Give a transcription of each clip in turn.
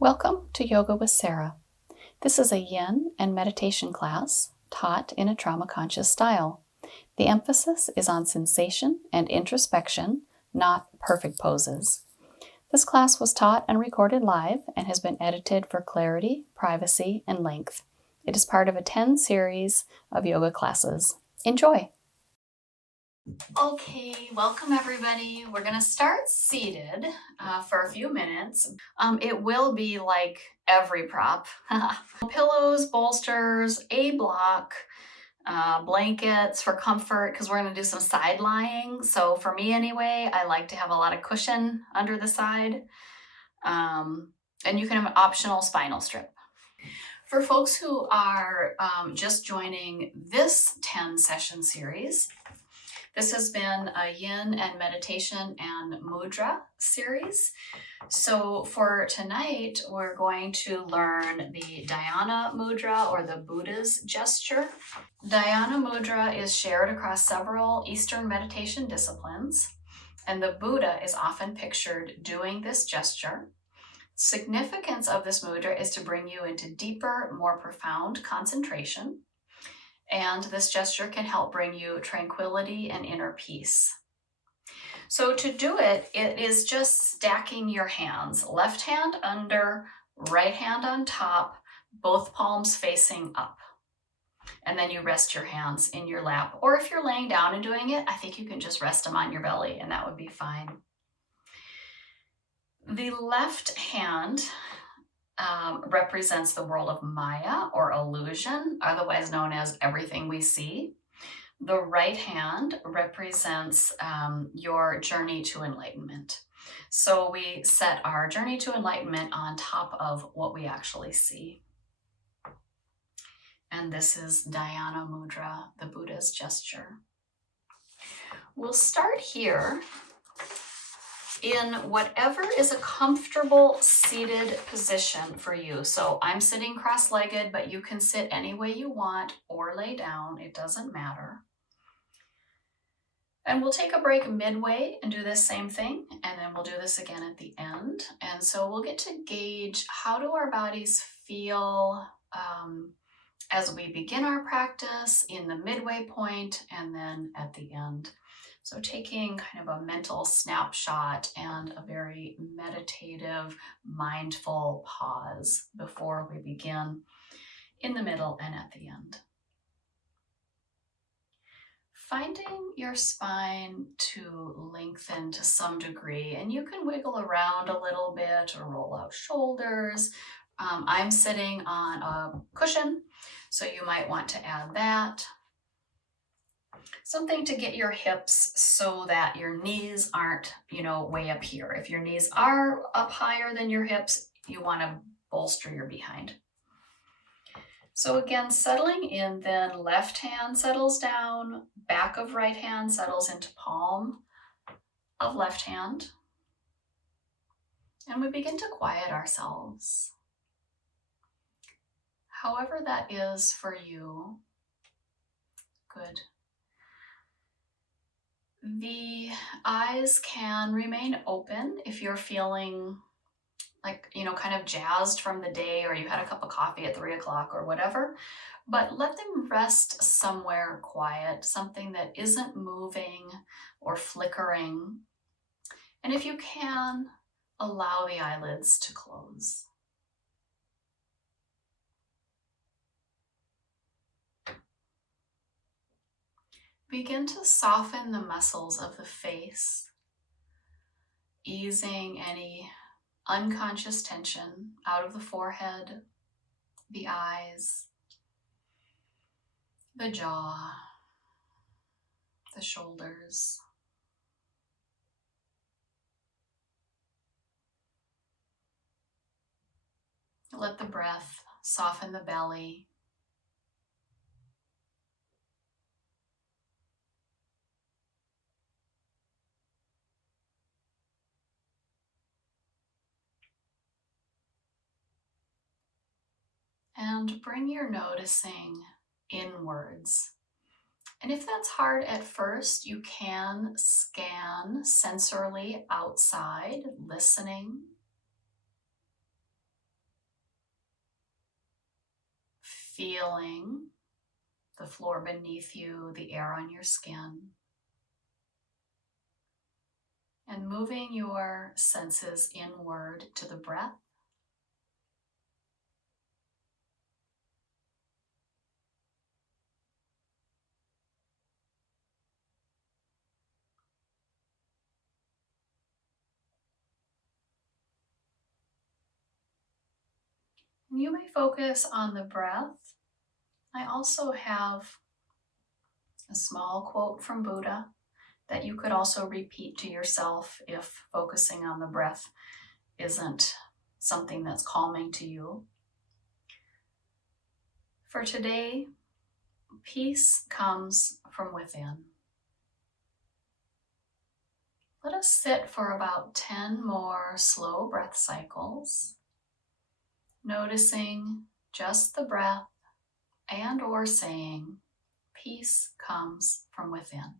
Welcome to Yoga with Sara. This is a Yin and meditation class taught in a trauma-conscious style. The emphasis is on sensation and introspection, not perfect poses. This class was taught and recorded live and has been edited for clarity, privacy, and length. It is part of a 10 series of yoga classes. Enjoy! Okay, welcome everybody. We're going to start seated for a few minutes. It will be like every prop. Pillows, bolsters, a block, blankets for comfort because we're going to do some side lying. So for me anyway, I like to have a lot of cushion under the side. And you can have an optional spinal strip. For folks who are just joining this 10 session series, this has been a Yin and Meditation and Mudra series. So for tonight, we're going to learn the Dhyana Mudra, or the Buddha's gesture. Dhyana Mudra is shared across several Eastern meditation disciplines, and the Buddha is often pictured doing this gesture. Significance of this mudra is to bring you into deeper, more profound concentration. And this gesture can help bring you tranquility and inner peace. So to do it, it is just stacking your hands, left hand under, right hand on top, both palms facing up. And then you rest your hands in your lap. Or if you're laying down and doing it, I think you can just rest them on your belly and that would be fine. The left hand represents the world of Maya, or illusion, otherwise known as everything we see. The right hand represents your journey to enlightenment. So we set our journey to enlightenment on top of what we actually see. And this is Dhyana Mudra, the Buddha's gesture. We'll start here in whatever is a comfortable seated position for you. So I'm sitting cross-legged, but you can sit any way you want or lay down. It doesn't matter. And we'll take a break midway and do this same thing. And then we'll do this again at the end. And so we'll get to gauge how do our bodies feel as we begin our practice, in the midway point, and then at the end. So taking kind of a mental snapshot and a very meditative, mindful pause before we begin, in the middle and at the end. Finding your spine to lengthen to some degree, and you can wiggle around a little bit or roll out shoulders. I'm sitting on a cushion, so you might want to add that. Something to get your hips so that your knees aren't, way up here. If your knees are up higher than your hips, you want to bolster your behind. So again, settling in, then left hand settles down, back of right hand settles into palm of left hand. And we begin to quiet ourselves. However that is for you, good. The eyes can remain open if you're feeling like, kind of jazzed from the day, or you had a cup of coffee at 3 o'clock or whatever, but let them rest somewhere quiet, something that isn't moving or flickering. And if you can, allow the eyelids to close. Begin to soften the muscles of the face, easing any unconscious tension out of the forehead, the eyes, the jaw, the shoulders. Let the breath soften the belly. And bring your noticing inwards. And if that's hard at first, you can scan sensorily outside, listening. feeling the floor beneath you, the air on your skin, and moving your senses inward to the breath. You may focus on the breath. I also have a small quote from Buddha that you could also repeat to yourself if focusing on the breath isn't something that's calming to you. For today, peace comes from within. Let us sit for about 10 more slow breath cycles, noticing just the breath and or saying, peace comes from within.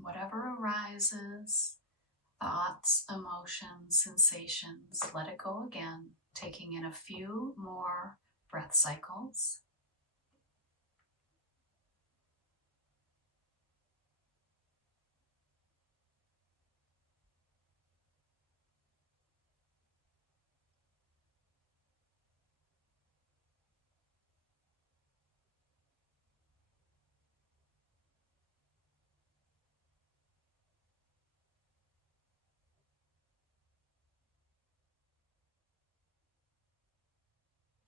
Whatever arises, thoughts, emotions, sensations, let it go again, taking in a few more breath cycles.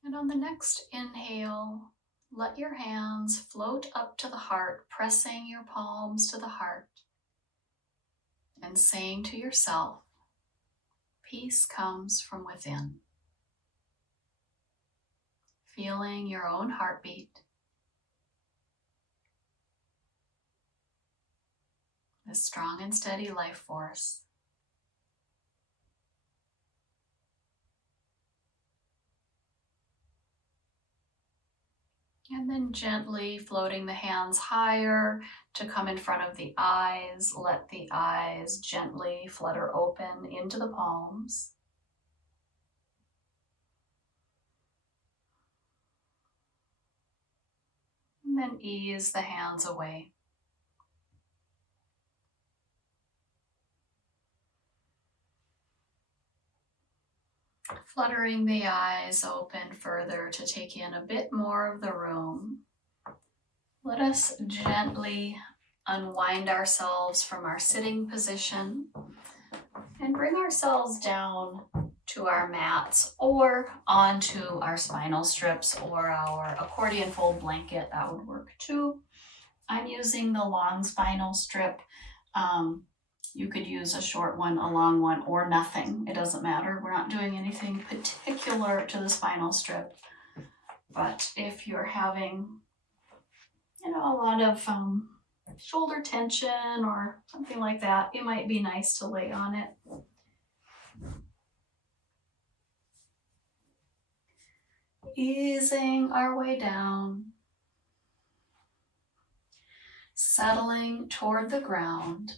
And on the next inhale, let your hands float up to the heart, pressing your palms to the heart and saying to yourself, peace comes from within. Feeling your own heartbeat, this strong and steady life force. And then gently floating the hands higher to come in front of the eyes. Let the eyes gently flutter open into the palms. And then ease the hands away. Fluttering the eyes open further to take in a bit more of the room. Let us gently unwind ourselves from our sitting position and bring ourselves down to our mats or onto our spinal strips or our accordion fold blanket. That would work too. I'm using the long spinal strip. You could use a short one, a long one, or nothing. It doesn't matter. We're not doing anything particular to the spinal strip. But if you're having, a lot of shoulder tension or something like that, it might be nice to lay on it. Easing our way down, settling toward the ground.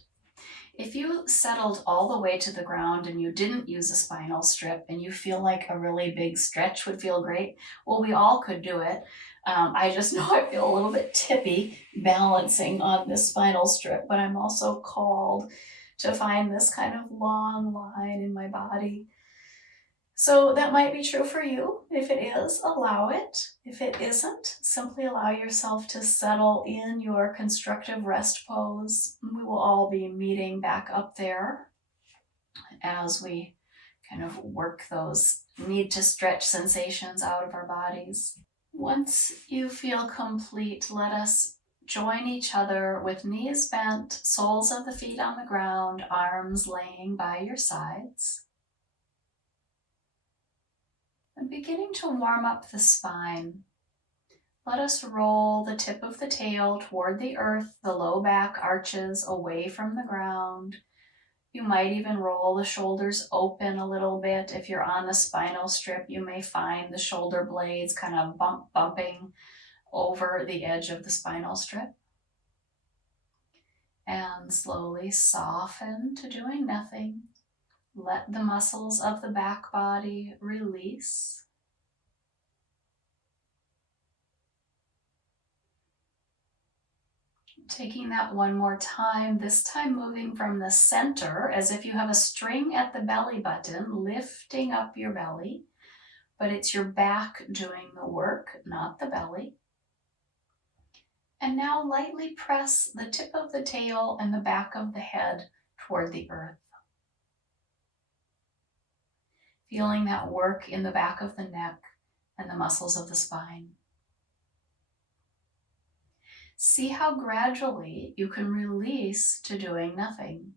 If you settled all the way to the ground and you didn't use a spinal strip and you feel like a really big stretch would feel great, well, we all could do it. I just know I feel a little bit tippy balancing on this spinal strip, but I'm also called to find this kind of long line in my body. So that might be true for you. If it is, allow it. If it isn't, simply allow yourself to settle in your constructive rest pose. We will all be meeting back up there as we kind of work those need to stretch sensations out of our bodies. Once you feel complete, let us join each other with knees bent, soles of the feet on the ground, arms laying by your sides. And beginning to warm up the spine. Let us roll the tip of the tail toward the earth, the low back arches away from the ground. You might even roll the shoulders open a little bit. If you're on the spinal strip, you may find the shoulder blades kind of bumping over the edge of the spinal strip. And slowly soften to doing nothing. Let the muscles of the back body release. Taking that one more time, this time moving from the center as if you have a string at the belly button, lifting up your belly, but it's your back doing the work, not the belly. And now lightly press the tip of the tail and the back of the head toward the earth. Feeling that work in the back of the neck and the muscles of the spine. See how gradually you can release to doing nothing.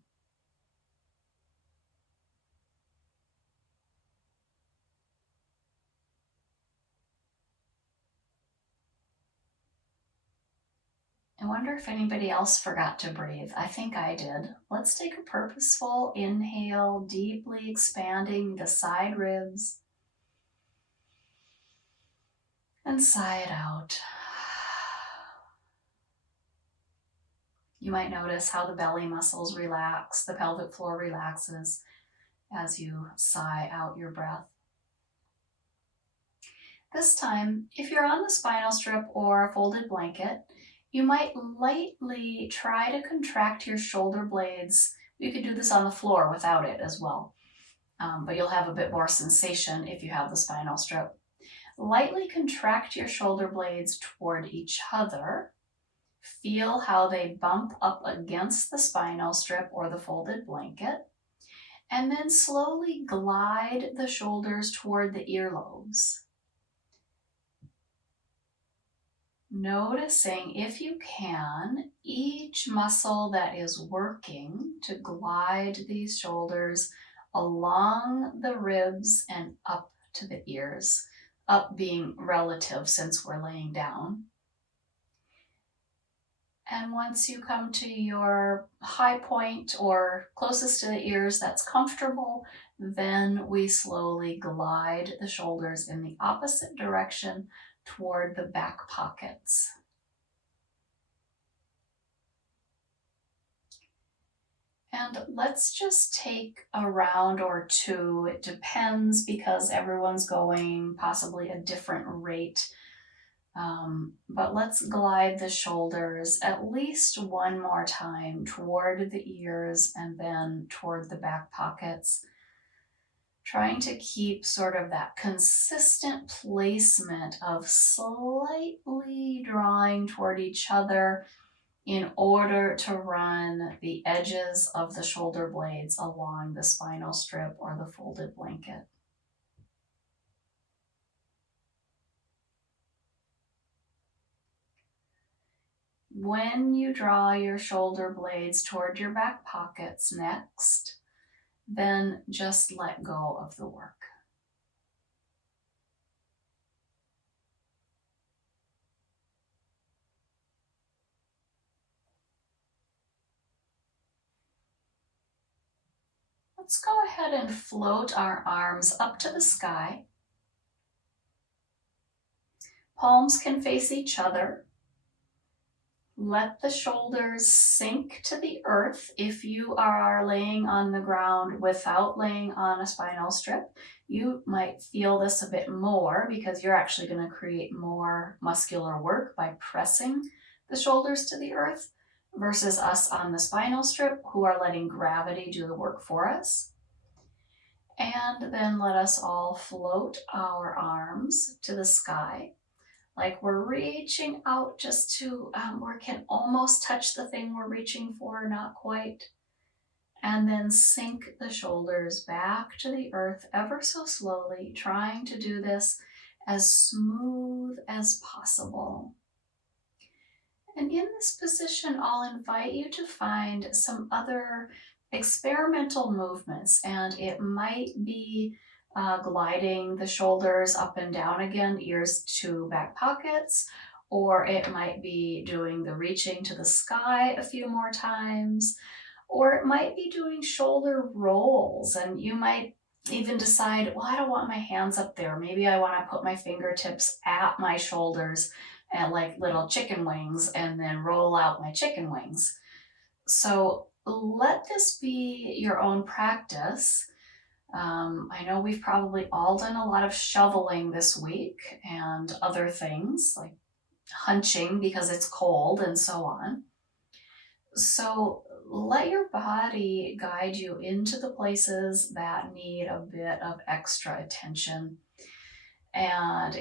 I wonder if anybody else forgot to breathe. I think I did. Let's take a purposeful inhale, deeply expanding the side ribs. And sigh it out. You might notice how the belly muscles relax, the pelvic floor relaxes as you sigh out your breath. This time, if you're on the spinal strip or a folded blanket, you might lightly try to contract your shoulder blades. You could do this on the floor without it as well, but you'll have a bit more sensation if you have the spinal strip. Lightly contract your shoulder blades toward each other. Feel how they bump up against the spinal strip or the folded blanket, and then slowly glide the shoulders toward the earlobes. Noticing, if you can, each muscle that is working to glide these shoulders along the ribs and up to the ears, up being relative since we're laying down. And once you come to your high point or closest to the ears that's comfortable, then we slowly glide the shoulders in the opposite direction toward the back pockets. And let's just take a round or two. It depends because everyone's going possibly a different rate. But let's glide the shoulders at least one more time toward the ears and then toward the back pockets. Trying to keep sort of that consistent placement of slightly drawing toward each other in order to run the edges of the shoulder blades along the spinal strip or the folded blanket. When you draw your shoulder blades toward your back pockets next, then just let go of the work. Let's go ahead and float our arms up to the sky. Palms can face each other. Let the shoulders sink to the earth. If you are laying on the ground without laying on a spinal strip, you might feel this a bit more because you're actually going to create more muscular work by pressing the shoulders to the earth versus us on the spinal strip who are letting gravity do the work for us. And then let us all float our arms to the sky. Like we're reaching out just to, we can almost touch the thing we're reaching for, not quite. And then sink the shoulders back to the earth ever so slowly, trying to do this as smooth as possible. And in this position, I'll invite you to find some other experimental movements, and it might be gliding the shoulders up and down again, ears to back pockets, or it might be doing the reaching to the sky a few more times, or it might be doing shoulder rolls, and you might even decide, well, I don't want my hands up there. Maybe I want to put my fingertips at my shoulders and like little chicken wings and then roll out my chicken wings. So let this be your own practice. I know we've probably all done a lot of shoveling this week and other things like hunching because it's cold and so on. So let your body guide you into the places that need a bit of extra attention. And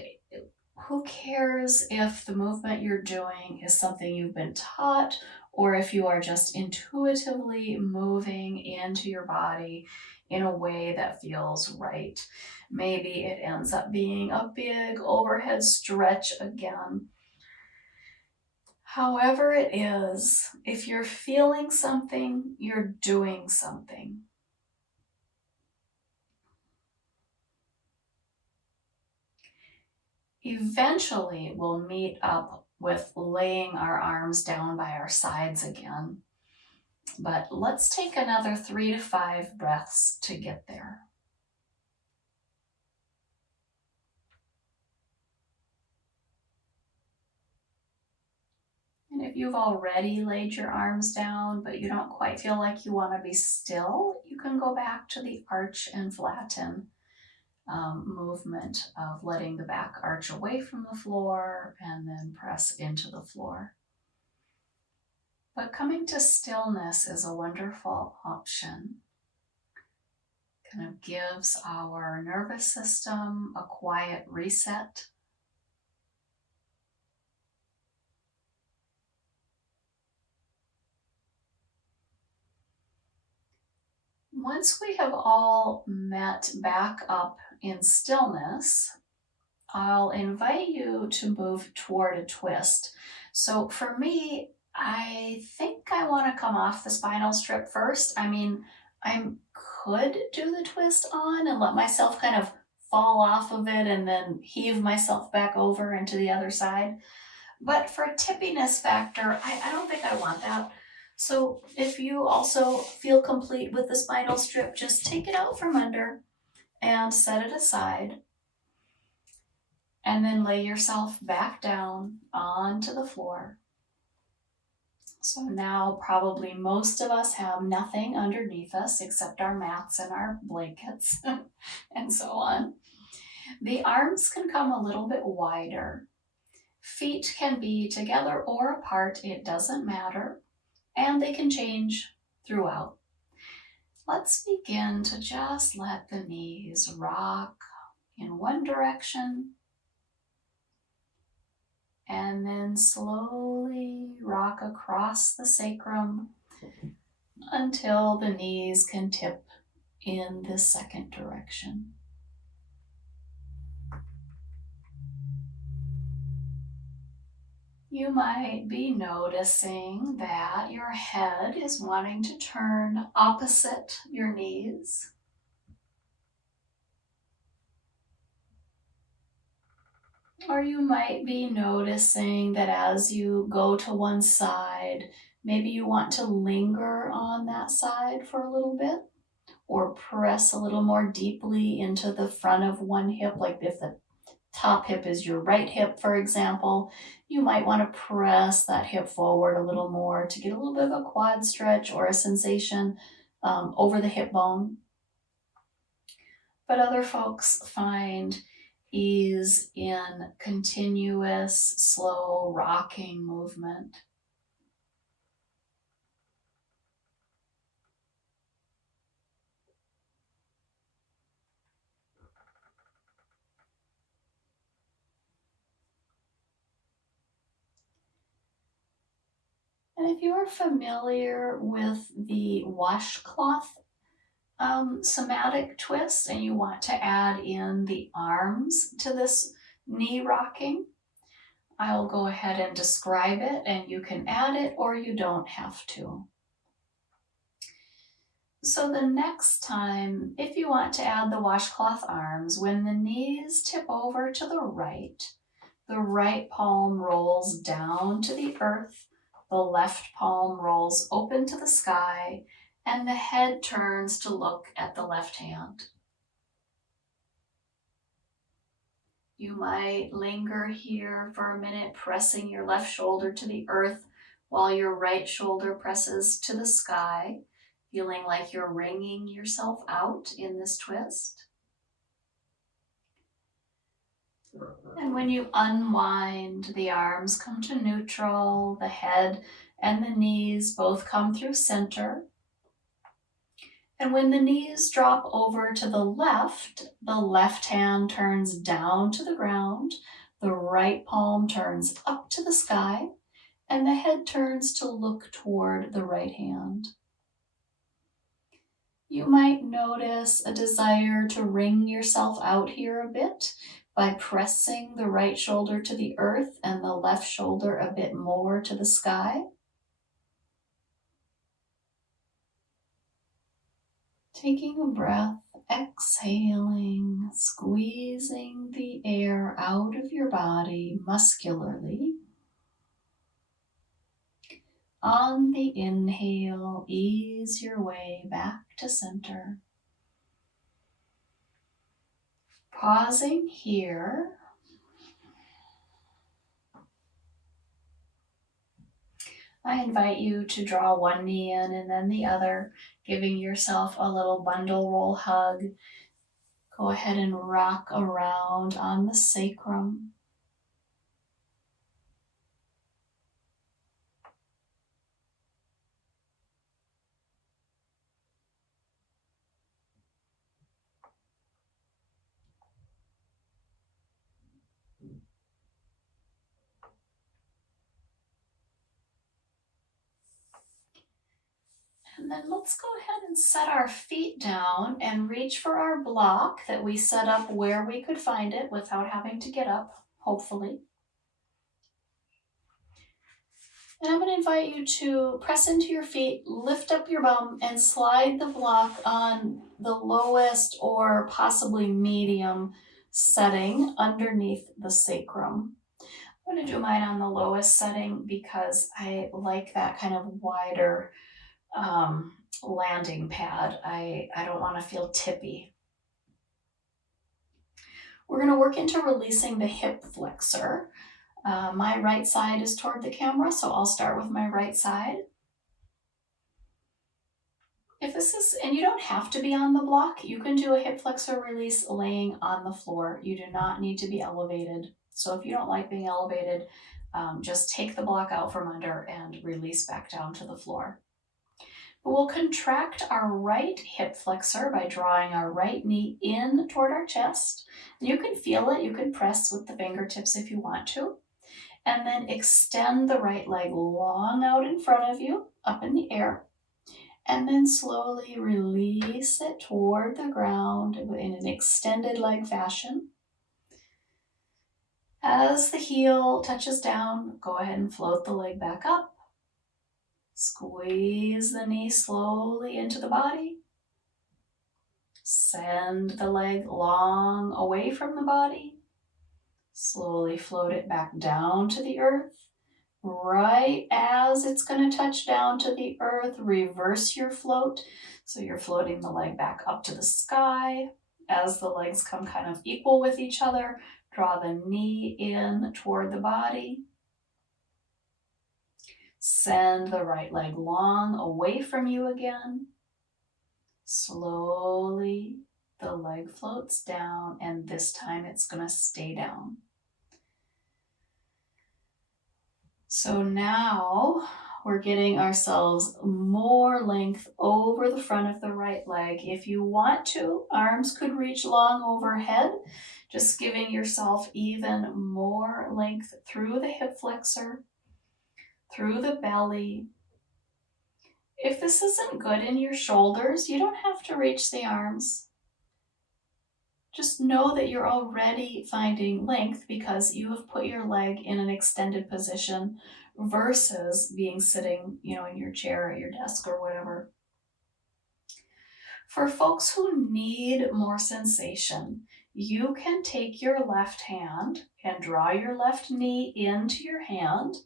who cares if the movement you're doing is something you've been taught or if you are just intuitively moving into your body in a way that feels right. Maybe it ends up being a big overhead stretch again. However it is, if you're feeling something, you're doing something. Eventually, we'll meet up with laying our arms down by our sides again. But let's take another 3 to 5 breaths to get there. And if you've already laid your arms down, but you don't quite feel like you want to be still, you can go back to the arch and flatten movement of letting the back arch away from the floor and then press into the floor. But coming to stillness is a wonderful option. Kind of gives our nervous system a quiet reset. Once we have all met back up in stillness, I'll invite you to move toward a twist. So for me, I think I want to come off the spinal strip first. I mean, I could do the twist on and let myself kind of fall off of it and then heave myself back over into the other side. But for tippiness factor, I don't think I want that. So if you also feel complete with the spinal strip, just take it out from under and set it aside. And then lay yourself back down onto the floor. So now probably most of us have nothing underneath us except our mats and our blankets and so on. The arms can come a little bit wider. Feet can be together or apart, it doesn't matter. And they can change throughout. Let's begin to just let the knees rock in one direction and then slowly rock across the sacrum until the knees can tip in the second direction. You might be noticing that your head is wanting to turn opposite your knees. Or you might be noticing that as you go to one side, maybe you want to linger on that side for a little bit, or press a little more deeply into the front of one hip, like if the top hip is your right hip, for example, you might want to press that hip forward a little more to get a little bit of a quad stretch or a sensation over the hip bone. But other folks find ease in continuous, slow rocking movement. And if you're familiar with the washcloth somatic twist and you want to add in the arms to this knee rocking, I'll go ahead and describe it and you can add it or you don't have to. So the next time, if you want to add the washcloth arms, when the knees tip over to the right palm rolls down to the earth, the left palm rolls open to the sky, and the head turns to look at the left hand. You might linger here for a minute, pressing your left shoulder to the earth while your right shoulder presses to the sky, feeling like you're wringing yourself out in this twist. And when you unwind, the arms come to neutral, the head and the knees both come through center. And when the knees drop over to the left hand turns down to the ground, the right palm turns up to the sky, and the head turns to look toward the right hand. You might notice a desire to wring yourself out here a bit by pressing the right shoulder to the earth and the left shoulder a bit more to the sky. Taking a breath, exhaling, squeezing the air out of your body muscularly. On the inhale, ease your way back to center. Pausing here. I invite you to draw one knee in and then the other, giving yourself a little bundle roll hug. Go ahead and rock around on the sacrum. And then let's go ahead and set our feet down and reach for our block that we set up where we could find it without having to get up, hopefully. And I'm going to invite you to press into your feet, lift up your bum, and slide the block on the lowest or possibly medium setting underneath the sacrum. I'm going to do mine on the lowest setting because I like that kind of wider landing pad. I don't want to feel tippy. We're going to work into releasing the hip flexor. My right side is toward the camera, so I'll start with my right side. And you don't have to be on the block, you can do a hip flexor release laying on the floor. You do not need to be elevated. So if you don't like being elevated, just take the block out from under and release back down to the floor. We'll contract our right hip flexor by drawing our right knee in toward our chest. You can feel it, you can press with the fingertips if you want to. And then extend the right leg long out in front of you, up in the air. And then slowly release it toward the ground in an extended leg fashion. As the heel touches down, go ahead and float the leg back up. Squeeze the knee slowly into the body. Send the leg long away from the body. Slowly float it back down to the earth. Right as it's going to touch down to the earth, reverse your float. So you're floating the leg back up to the sky. As the legs come kind of equal with each other, draw the knee in toward the body. Send the right leg long away from you again. Slowly, the leg floats down, and this time it's going to stay down. So now we're getting ourselves more length over the front of the right leg. If you want to, arms could reach long overhead, just giving yourself even more length through the hip flexor, through the belly, If this isn't good in your shoulders, you don't have to reach the arms. Just know that you're already finding length because you have put your leg in an extended position versus being sitting, in your chair at your desk or whatever. For folks who need more sensation, you can take your left hand and draw your left knee into your hand,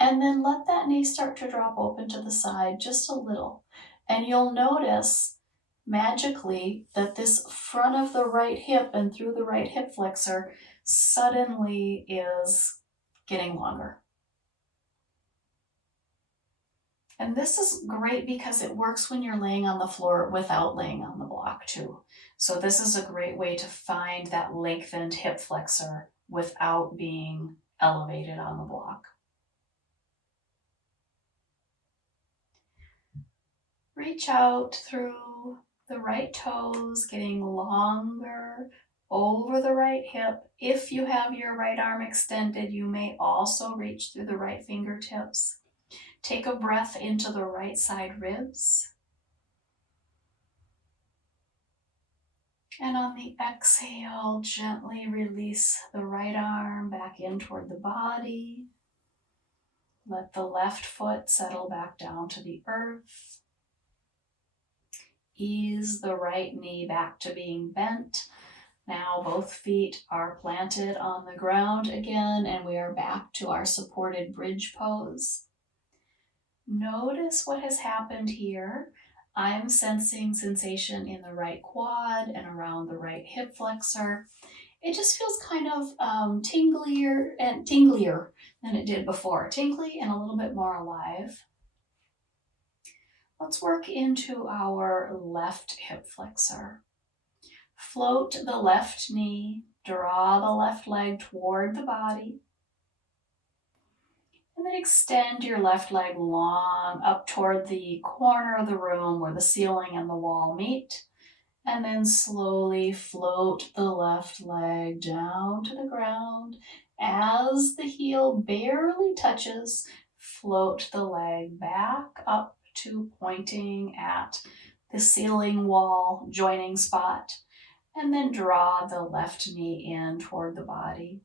and then let that knee start to drop open to the side just a little. And you'll notice magically that this front of the right hip and through the right hip flexor suddenly is getting longer. And this is great because it works when you're laying on the floor without laying on the block too. So this is a great way to find that lengthened hip flexor without being elevated on the block. Reach out through the right toes, getting longer over the right hip. If you have your right arm extended, you may also reach through the right fingertips. Take a breath into the right side ribs. And on the exhale, gently release the right arm back in toward the body. Let the left foot settle back down to the earth. Ease the right knee back to being bent. Now both feet are planted on the ground again, and we are back to our supported bridge pose. Notice what has happened here. I'm sensing sensation in the right quad and around the right hip flexor. It just feels kind of tinglier than it did before. Tingly and a little bit more alive. Let's work into our left hip flexor. Float the left knee, draw the left leg toward the body. And then extend your left leg long up toward the corner of the room where the ceiling and the wall meet. And then slowly float the left leg down to the ground. As the heel barely touches, float the leg back up to pointing at the ceiling wall joining spot. And then draw the left knee in toward the body.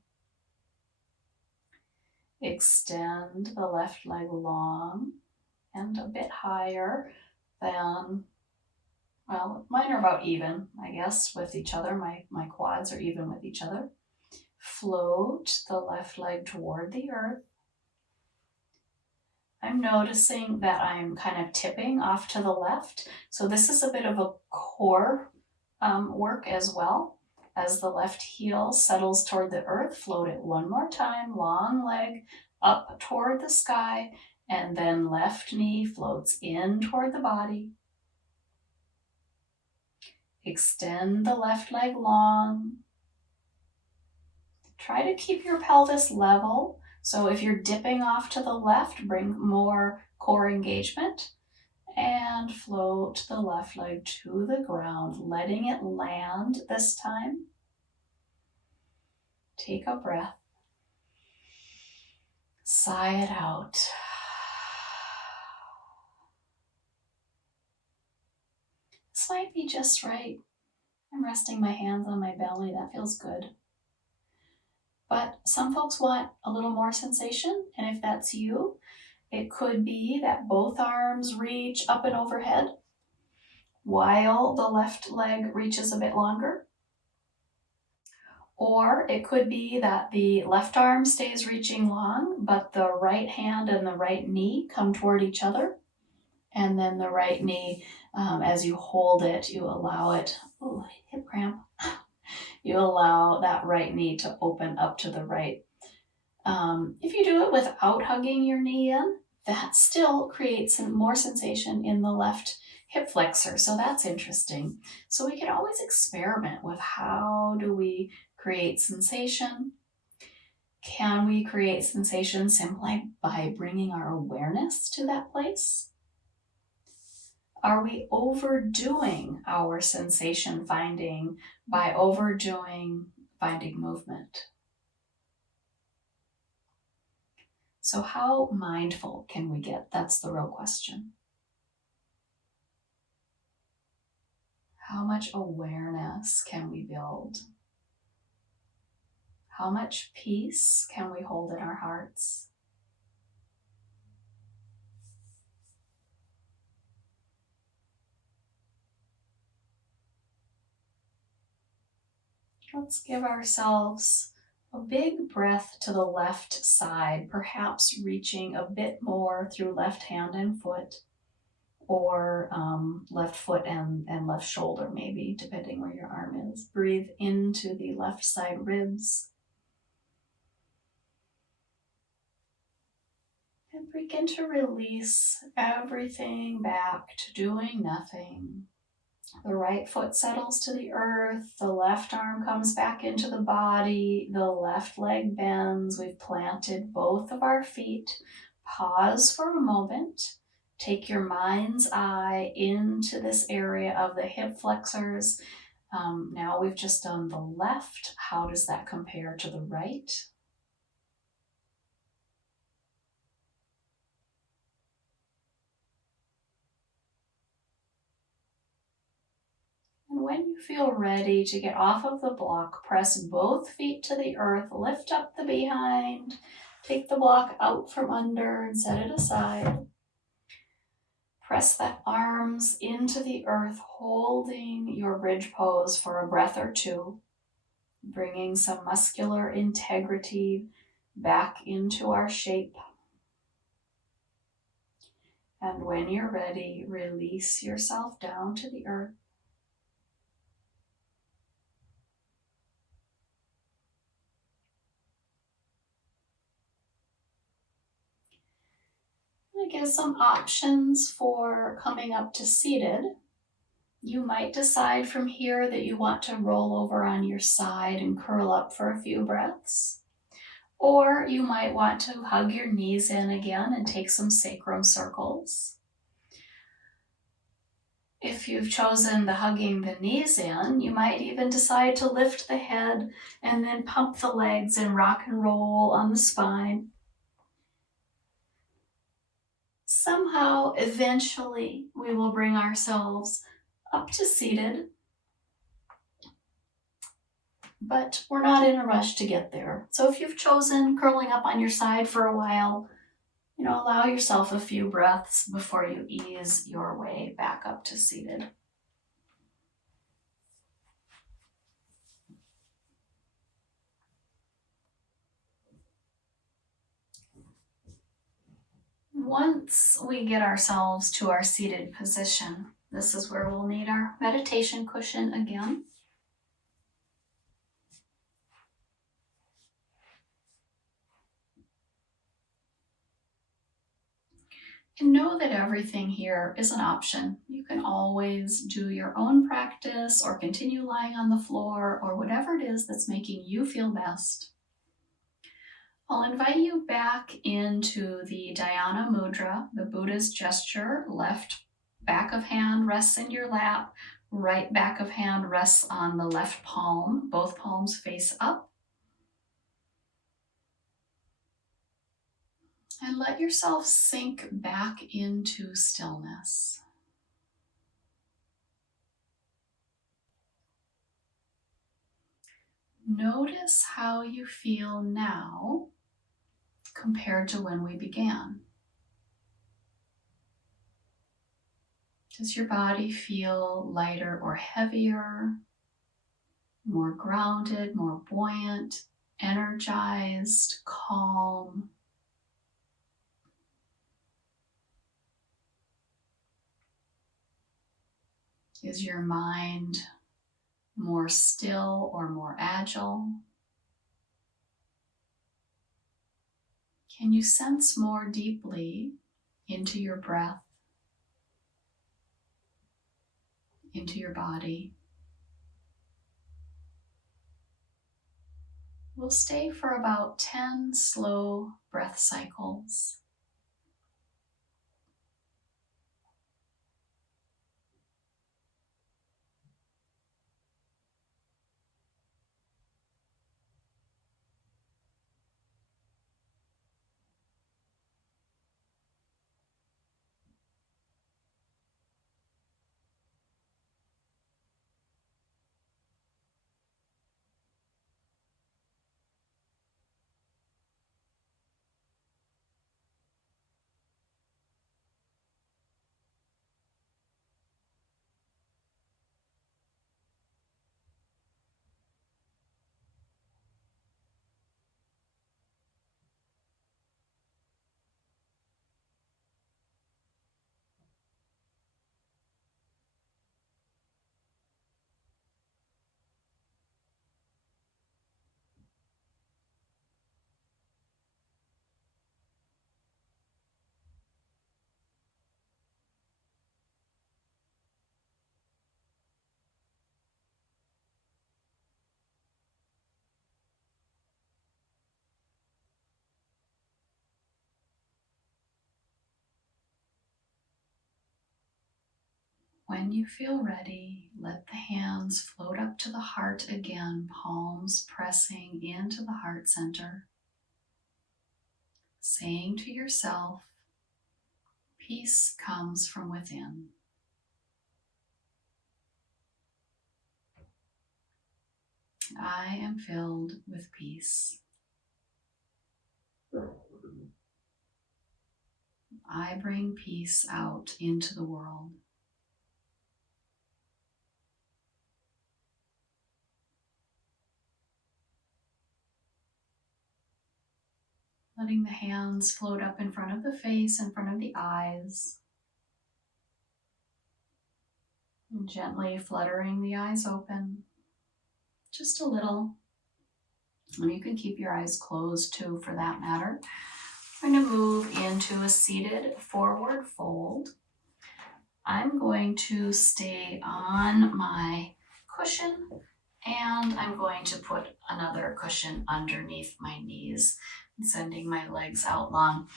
Extend the left leg long and a bit higher than, well, mine are about even, I guess, with each other. My quads are even with each other. Float the left leg toward the earth. I'm noticing that I'm kind of tipping off to the left. So this is a bit of a core work as well. As the left heel settles toward the earth, float it one more time, long leg up toward the sky, and then left knee floats in toward the body. Extend the left leg long. Try to keep your pelvis level. So if you're dipping off to the left, bring more core engagement. And float the left leg to the ground, letting it land this time. Take a breath. Sigh it out. This might be just right. I'm resting my hands on my belly. That feels good. But some folks want a little more sensation, and if that's you, it could be that both arms reach up and overhead while the left leg reaches a bit longer. Or it could be that the left arm stays reaching long, but the right hand and the right knee come toward each other. And then the right knee, as you hold it, you allow it, hip cramp. You allow that right knee to open up to the right. If you do it without hugging your knee in, that still creates some more sensation in the left hip flexor. So that's interesting. So we can always experiment with how do we create sensation. Can we create sensation simply by bringing our awareness to that place? Are we overdoing our sensation finding by overdoing finding movement? So how mindful can we get? That's the real question. How much awareness can we build? How much peace can we hold in our hearts? Let's give ourselves a big breath to the left side, perhaps reaching a bit more through left hand and foot, or left foot and left shoulder maybe, depending where your arm is. Breathe into the left side ribs. And begin to release everything back to doing nothing. The right foot settles to the earth, the left arm comes back into the body, the left leg bends. We've planted both of our feet. Pause for a moment. Take your mind's eye into this area of the hip flexors. Now we've just done the left. How does that compare to the right? And when you feel ready to get off of the block, press both feet to the earth, lift up the behind, take the block out from under and set it aside. Press the arms into the earth, holding your bridge pose for a breath or two, bringing some muscular integrity back into our shape. And when you're ready, release yourself down to the earth. I give some options for coming up to seated. You might decide from here that you want to roll over on your side and curl up for a few breaths. Or you might want to hug your knees in again and take some sacrum circles. If you've chosen the hugging the knees in, you might even decide to lift the head and then pump the legs and rock and roll on the spine. Somehow, eventually, we will bring ourselves up to seated, but we're not in a rush to get there. So if you've chosen curling up on your side for a while, allow yourself a few breaths before you ease your way back up to seated. Once we get ourselves to our seated position, this is where we'll need our meditation cushion again. And know that everything here is an option. You can always do your own practice or continue lying on the floor or whatever it is that's making you feel best. I'll invite you back into the Dhyana Mudra, the Buddha's gesture. Left back of hand rests in your lap, right back of hand rests on the left palm, both palms face up. And let yourself sink back into stillness. Notice how you feel now compared to when we began. Does your body feel lighter or heavier, more grounded, more buoyant, energized, calm? Is your mind more still or more agile? Can you sense more deeply into your breath, into your body? We'll stay for about 10 slow breath cycles. When you feel ready, let the hands float up to the heart again, palms pressing into the heart center. Saying to yourself, peace comes from within. I am filled with peace. I bring peace out into the world. Letting the hands float up in front of the face, in front of the eyes. And gently fluttering the eyes open. Just a little. And you can keep your eyes closed too, for that matter. We're going to move into a seated forward fold. I'm going to stay on my cushion and I'm going to put another cushion underneath my knees, sending my legs out long.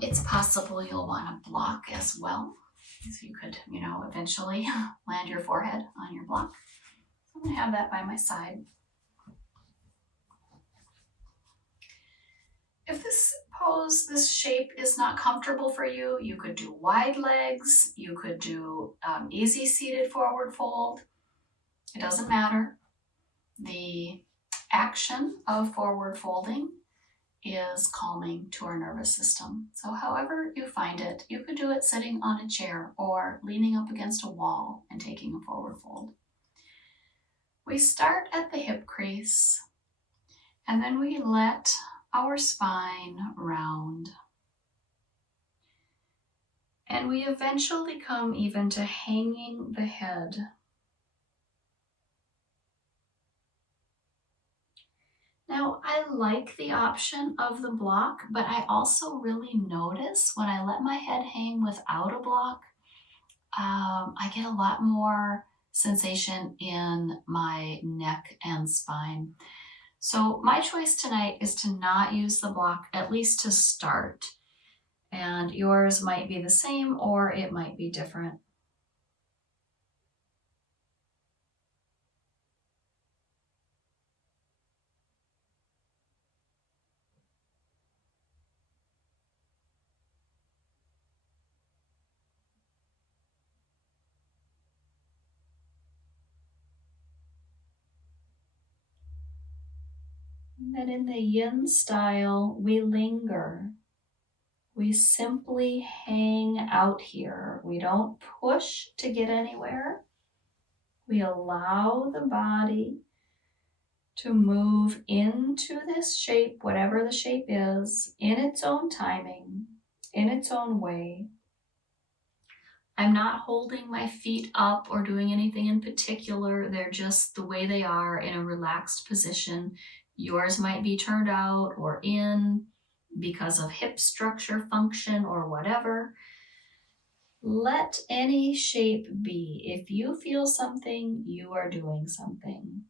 It's possible you'll want to block as well. So you could, eventually land your forehead on your block. I'm going to have that by my side. If this pose, this shape is not comfortable for you, you could do wide legs. You could do easy seated forward fold. It doesn't matter. The action of forward folding is calming to our nervous system. So however you find it, you could do it sitting on a chair or leaning up against a wall and taking a forward fold. We start at the hip crease and then we let our spine round. And we eventually come even to hanging the head. Now, I like the option of the block, but I also really notice when I let my head hang without a block, I get a lot more sensation in my neck and spine. So my choice tonight is to not use the block, at least to start. And yours might be the same or it might be different. And then in the Yin style, we linger. We simply hang out here. We don't push to get anywhere. We allow the body to move into this shape, whatever the shape is, in its own timing, in its own way. I'm not holding my feet up or doing anything in particular. They're just the way they are in a relaxed position. Yours might be turned out or in because of hip structure, function, or whatever. Let any shape be. If you feel something, you are doing something.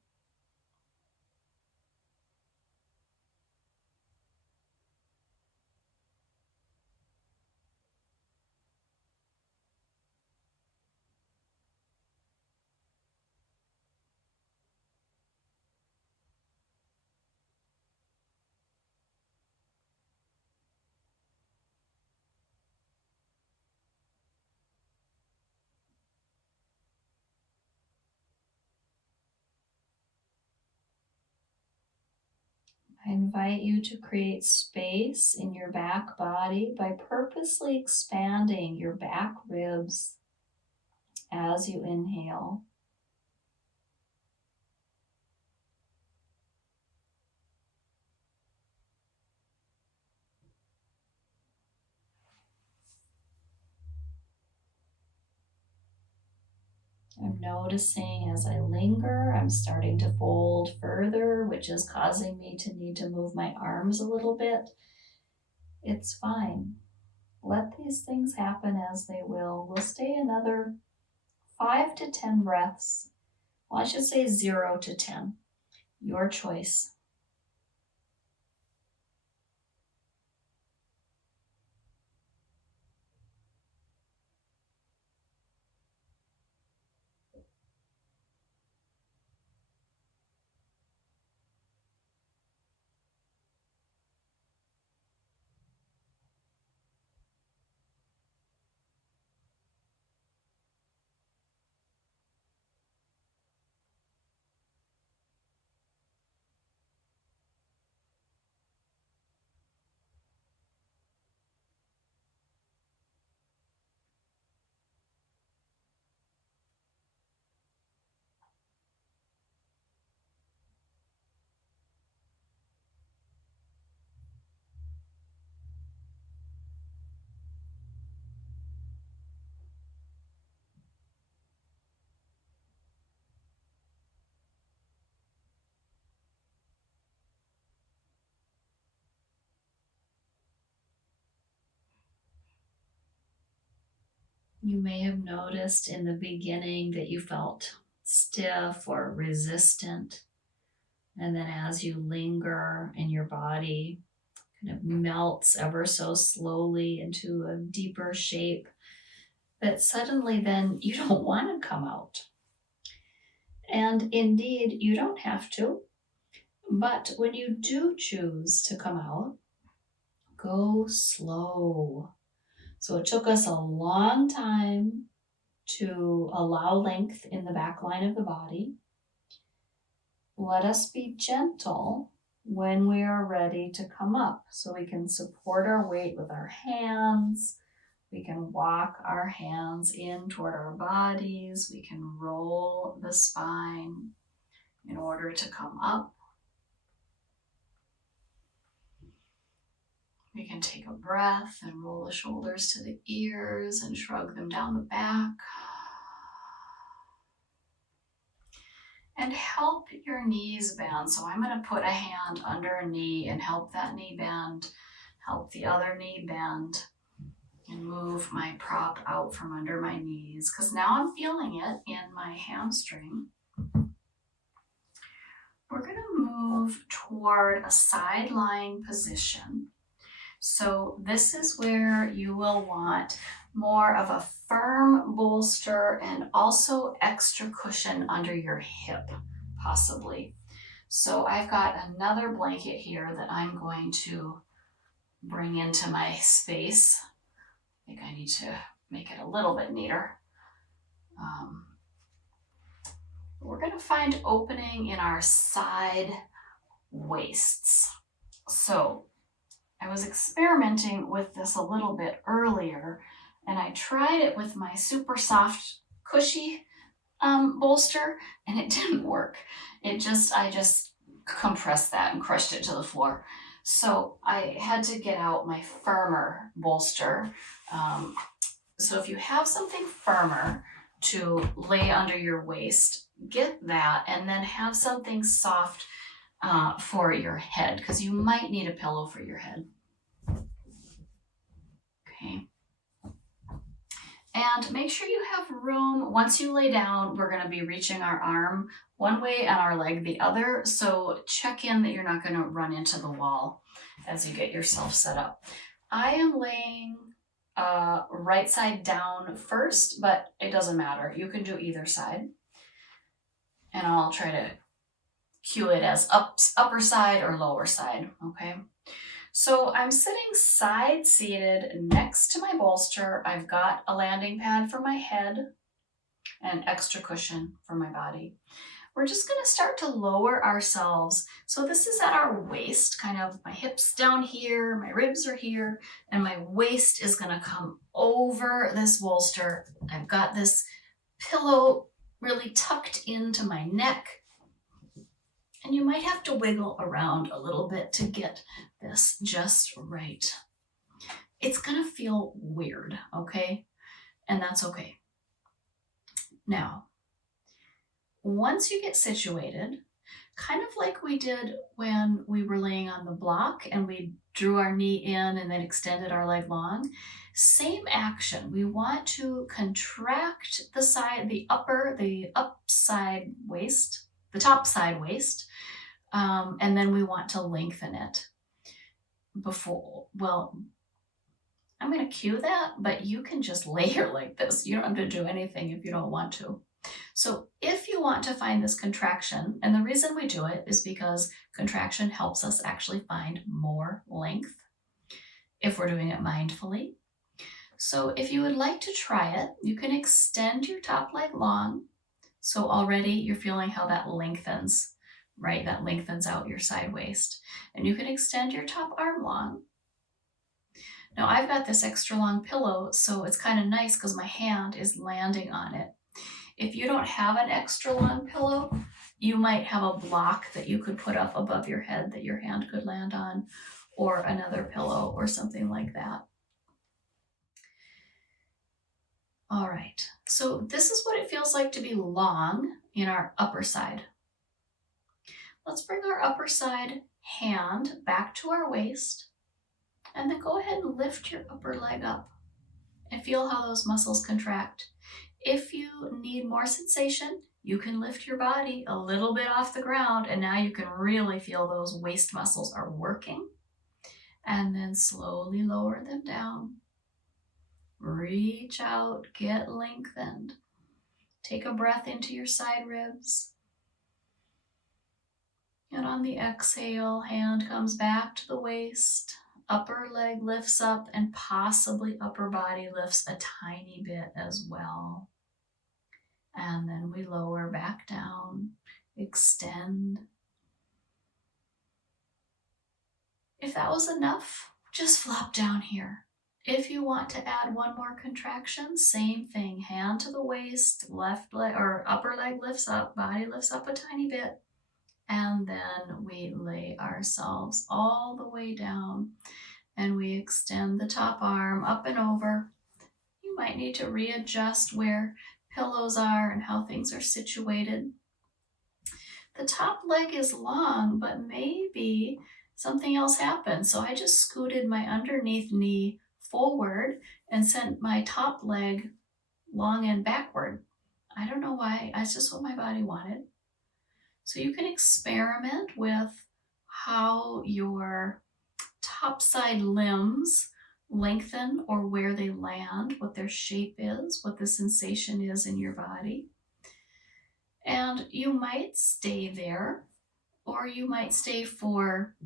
I invite you to create space in your back body by purposely expanding your back ribs as you inhale. I'm noticing as I linger, I'm starting to fold further, which is causing me to need to move my arms a little bit. It's fine. Let these things happen as they will. We'll stay another 5 to 10 breaths. Well, I should say 0 to 10. Your choice. You may have noticed in the beginning that you felt stiff or resistant. And then as you linger and your body kind of melts ever so slowly into a deeper shape, that suddenly then you don't want to come out. And indeed, you don't have to. But when you do choose to come out, go slow. So it took us a long time to allow length in the back line of the body. Let us be gentle when we are ready to come up, so we can support our weight with our hands. We can walk our hands in toward our bodies. We can roll the spine in order to come up. We can take a breath and roll the shoulders to the ears and shrug them down the back. And help your knees bend. So I'm going to put a hand under a knee and help that knee bend. Help the other knee bend. And move my prop out from under my knees, because now I'm feeling it in my hamstring. We're going to move toward a side lying position. So this is where you will want more of a firm bolster and also extra cushion under your hip, possibly. So I've got another blanket here that I'm going to bring into my space. I think I need to make it a little bit neater. We're going to find opening in our side waists. So I was experimenting with this a little bit earlier, and I tried it with my super soft, cushy bolster, and it didn't work. I just compressed that and crushed it to the floor. So I had to get out my firmer bolster. So if you have something firmer to lay under your waist, get that, and then have something soft for your head, because you might need a pillow for your head. Okay. And make sure you have room. Once you lay down, we're going to be reaching our arm one way and our leg the other. So check in that you're not going to run into the wall as you get yourself set up. I am laying right side down first, but it doesn't matter. You can do either side. And I'll try to cue it as upper side or lower side, okay? So I'm sitting side seated next to my bolster. I've got a landing pad for my head and extra cushion for my body. We're just going to start to lower ourselves. So this is at our waist, kind of my hips down here, my ribs are here, and my waist is going to come over this bolster. I've got this pillow really tucked into my neck. And you might have to wiggle around a little bit to get this just right. It's going to feel weird, okay? And that's okay. Now, once you get situated, kind of like we did when we were laying on the block and we drew our knee in and then extended our leg long, same action. We want to contract the side, the upside waist, the top side waist, and then we want to lengthen it I'm going to cue that, but you can just lay here like this. You don't have to do anything if you don't want to. So if you want to find this contraction, and the reason we do it is because contraction helps us actually find more length if we're doing it mindfully. So if you would like to try it, you can extend your top leg long. So already you're feeling how that lengthens, right? That lengthens out your side waist. And you can extend your top arm long. Now I've got this extra long pillow, so it's kind of nice because my hand is landing on it. If you don't have an extra long pillow, you might have a block that you could put up above your head that your hand could land on, or another pillow or something like that. All right, so this is what it feels like to be long in our upper side. Let's bring our upper side hand back to our waist, and then go ahead and lift your upper leg up. and feel how those muscles contract. If you need more sensation, you can lift your body a little bit off the ground, and now you can really feel those waist muscles are working. And then slowly lower them down. Reach out, get lengthened. Take a breath into your side ribs. And on the exhale, hand comes back to the waist, upper leg lifts up, and possibly upper body lifts a tiny bit as well. And then we lower back down, extend. If that was enough, just flop down here. If you want to add one more contraction, same thing. Hand to the waist, left leg or upper leg lifts up, body lifts up a tiny bit. And then we lay ourselves all the way down and we extend the top arm up and over. You might need to readjust where pillows are and how things are situated. The top leg is long, but maybe something else happened. So I just scooted my underneath knee forward and sent my top leg long and backward. I don't know why, that's just what my body wanted. So you can experiment with how your top side limbs lengthen or where they land, what their shape is, what the sensation is in your body. And you might stay there, or you might stay for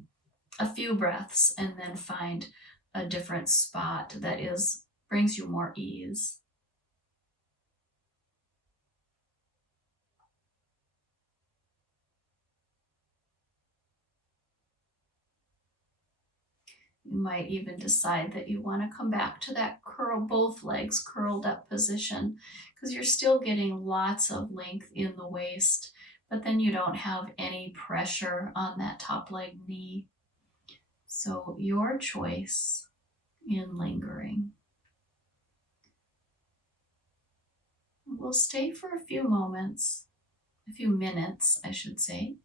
a few breaths and then find a different spot that brings you more ease. You might even decide that you want to come back to that both legs curled up position, because you're still getting lots of length in the waist, but then you don't have any pressure on that top leg knee. So your choice in lingering. We'll stay for a few moments, a few minutes, I should say.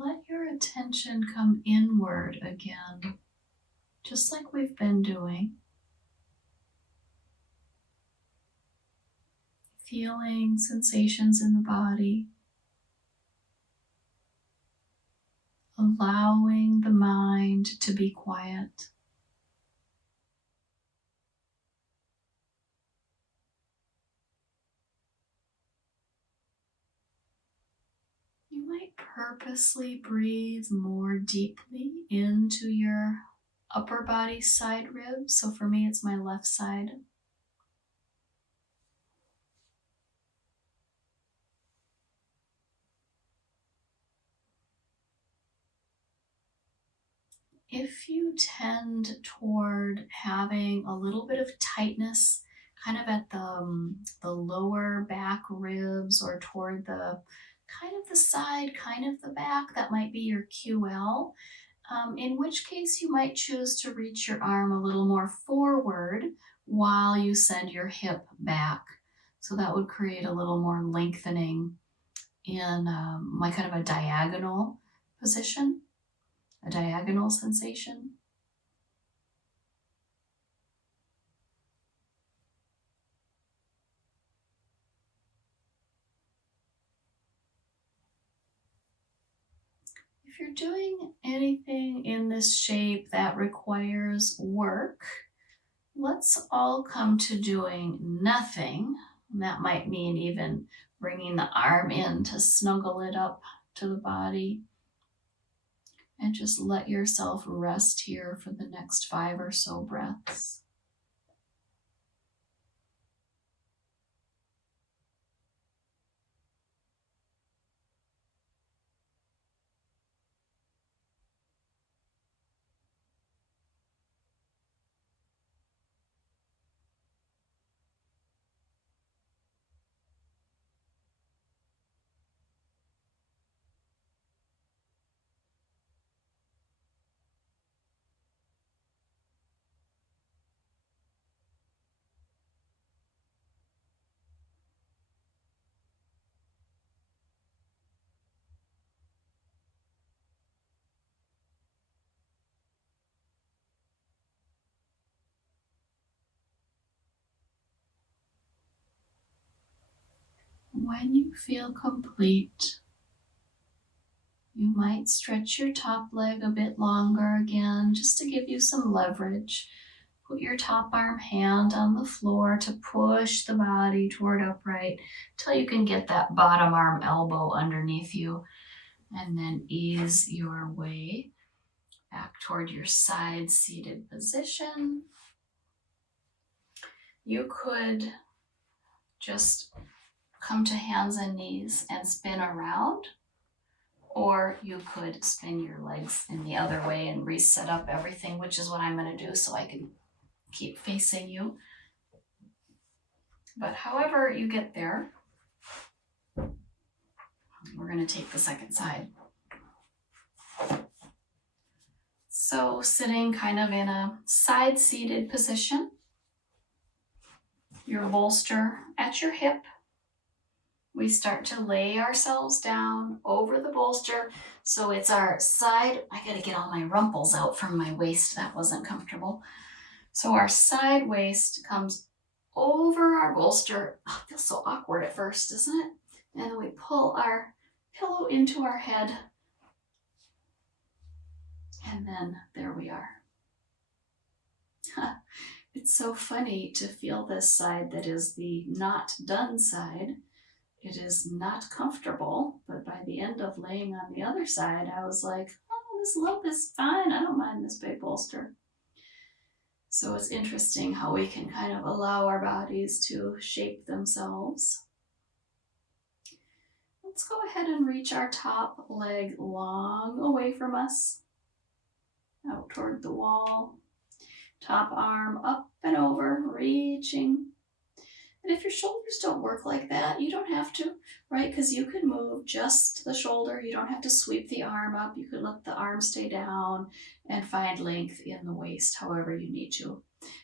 Let your attention come inward again, just like we've been doing. Feeling sensations in the body. Allowing the mind to be quiet. You might purposely breathe more deeply into your upper body side ribs. So for me, it's my left side. If you tend toward having a little bit of tightness kind of at the lower back ribs or toward the kind of the side, kind of the back, that might be your QL, in which case you might choose to reach your arm a little more forward while you send your hip back. So that would create a little more lengthening in my kind of a diagonal position. A diagonal sensation. If you're doing anything in this shape that requires work, let's all come to doing nothing. That might mean even bringing the arm in to snuggle it up to the body. And just let yourself rest here for the next 5 or so breaths. when you feel complete, you might stretch your top leg a bit longer again, just to give you some leverage. Put your top arm hand on the floor to push the body toward upright till you can get that bottom arm elbow underneath you. And then ease your way back toward your side seated position. You could just come to hands and knees and spin around, or you could spin your legs in the other way and reset up everything, which is what I'm going to do so I can keep facing you. But however you get there, we're going to take the second side. So sitting kind of in a side-seated position, your bolster at your hip. We start to lay ourselves down over the bolster. So it's our side. I got to get all my rumples out from my waist. That wasn't comfortable. So our side waist comes over our bolster. Oh, it feels so awkward at first, doesn't it? And then we pull our pillow into our head. And then there we are. It's so funny to feel this side that is the not done side. It is not comfortable, but by the end of laying on the other side, I was like, oh, this lump is fine. I don't mind this big bolster. So it's interesting how we can kind of allow our bodies to shape themselves. Let's go ahead and reach our top leg long away from us, out toward the wall. Top arm up and over, reaching. And if your shoulders don't work like that, you don't have to, right? Because you can move just the shoulder. You don't have to sweep the arm up. You can let the arm stay down and find length in the waist however you need to.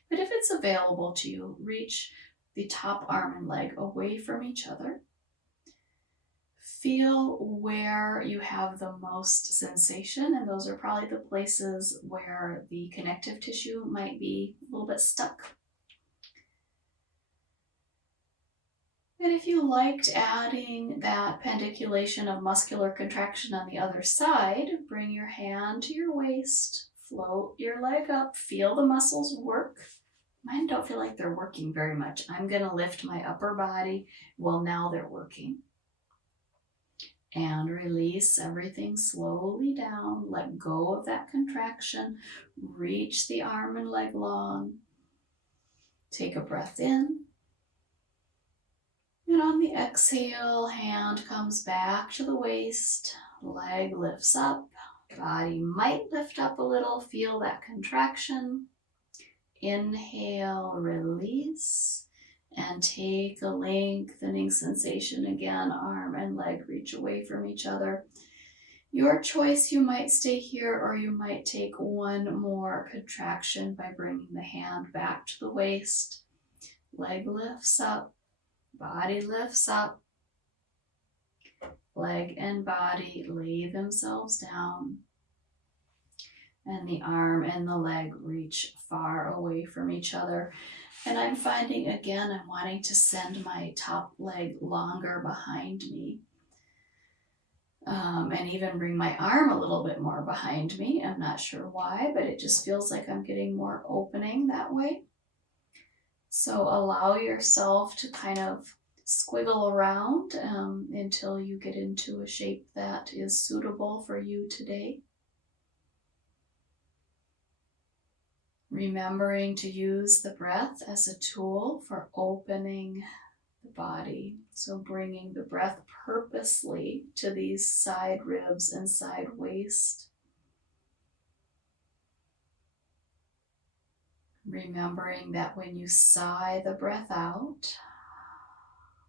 But if it's available to you, reach the top arm and leg away from each other. Feel where you have the most sensation, and those are probably the places where the connective tissue might be a little bit stuck. And if you liked adding that pendiculation of muscular contraction on the other side, bring your hand to your waist, float your leg up, feel the muscles work. Mine don't feel like they're working very much. I'm going to lift my upper body. Well, now they're working. And release everything slowly down. Let go of that contraction. Reach the arm and leg long. Take a breath in. And on the exhale, hand comes back to the waist. Leg lifts up. Body might lift up a little. Feel that contraction. Inhale, release. And take a lengthening sensation again, arm and leg reach away from each other. Your choice, you might stay here or you might take one more contraction by bringing the hand back to the waist. Leg lifts up, body lifts up. Leg and body lay themselves down. And the arm and the leg reach far away from each other. And I'm finding, again, I'm wanting to send my top leg longer behind me. And even bring my arm a little bit more behind me. I'm not sure why, but it just feels like I'm getting more opening that way. So allow yourself to kind of squiggle around until you get into a shape that is suitable for you today. Remembering to use the breath as a tool for opening the body. So bringing the breath purposely to these side ribs and side waist. Remembering that when you sigh the breath out,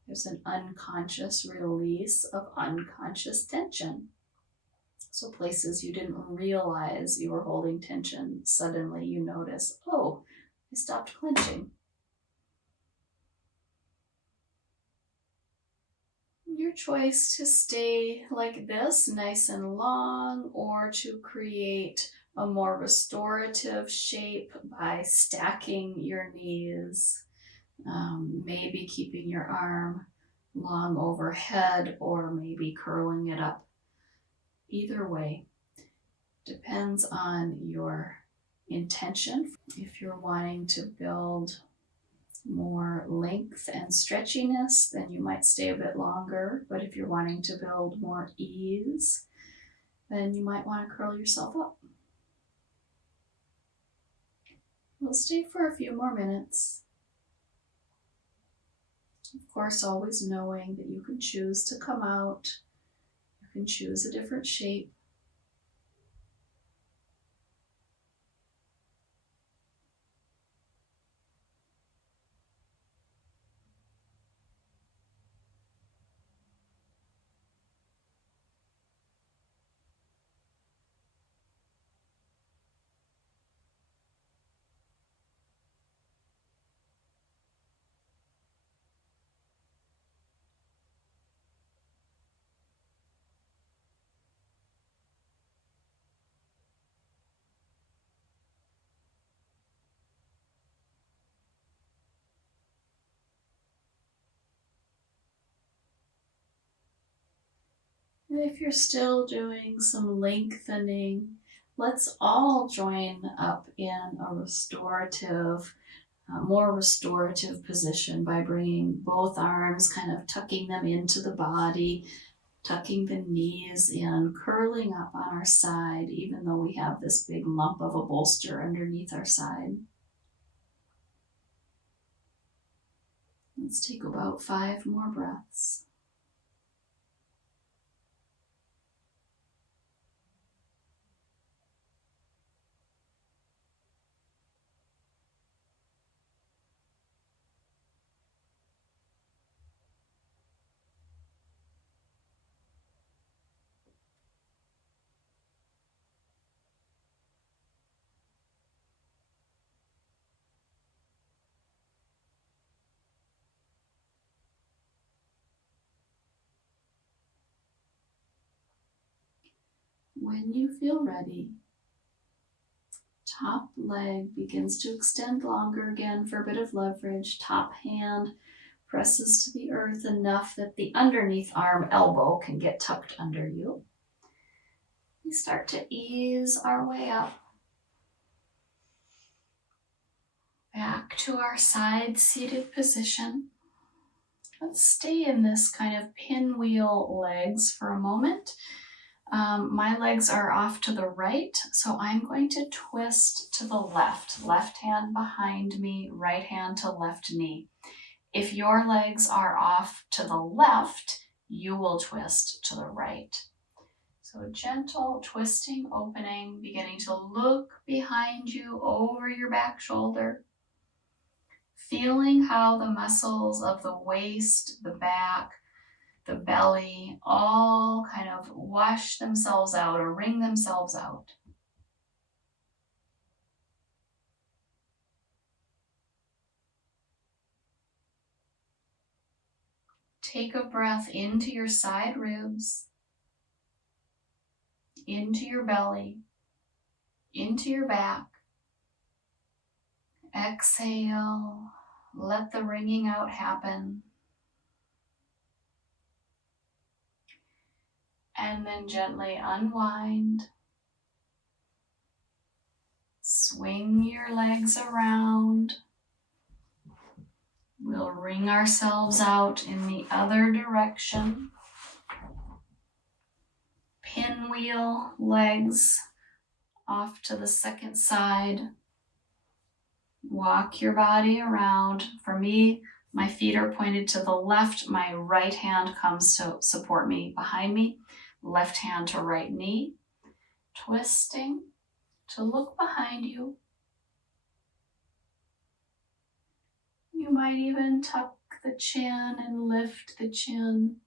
there's an unconscious release of unconscious tension. So places you didn't realize you were holding tension, suddenly you notice, oh, I stopped clenching. Your choice to stay like this, nice and long, or to create a more restorative shape by stacking your knees, maybe keeping your arm long overhead or maybe curling it up. Either way, depends on your intention. If you're wanting to build more length and stretchiness, then you might stay a bit longer. But if you're wanting to build more ease, then you might want to curl yourself up. We'll stay for a few more minutes. Of course, always knowing that you can choose to come out. You can choose a different shape. And if you're still doing some lengthening, let's all join up in a restorative, more restorative position by bringing both arms, kind of tucking them into the body, tucking the knees in, curling up on our side, even though we have this big lump of a bolster underneath our side. Let's take about 5 more breaths. When you feel ready, top leg begins to extend longer again for a bit of leverage. Top hand presses to the earth enough that the underneath arm elbow can get tucked under you. We start to ease our way up. Back to our side seated position. Let's stay in this kind of pinwheel legs for a moment. My legs are off to the right, so I'm going to twist to the left. Left hand behind me, right hand to left knee. If your legs are off to the left, you will twist to the right. So a gentle twisting, opening, beginning to look behind you over your back shoulder. Feeling how the muscles of the waist, the back, the belly, all kind of wash themselves out or wring themselves out. Take a breath into your side ribs, into your belly, into your back. Exhale, let the wringing out happen. And then gently unwind. Swing your legs around. We'll wring ourselves out in the other direction. Pinwheel legs off to the second side. Walk your body around. For me, my feet are pointed to the left. My right hand comes to support me behind me. Left hand to right knee. Twisting to look behind you. You might even tuck the chin and lift the chin.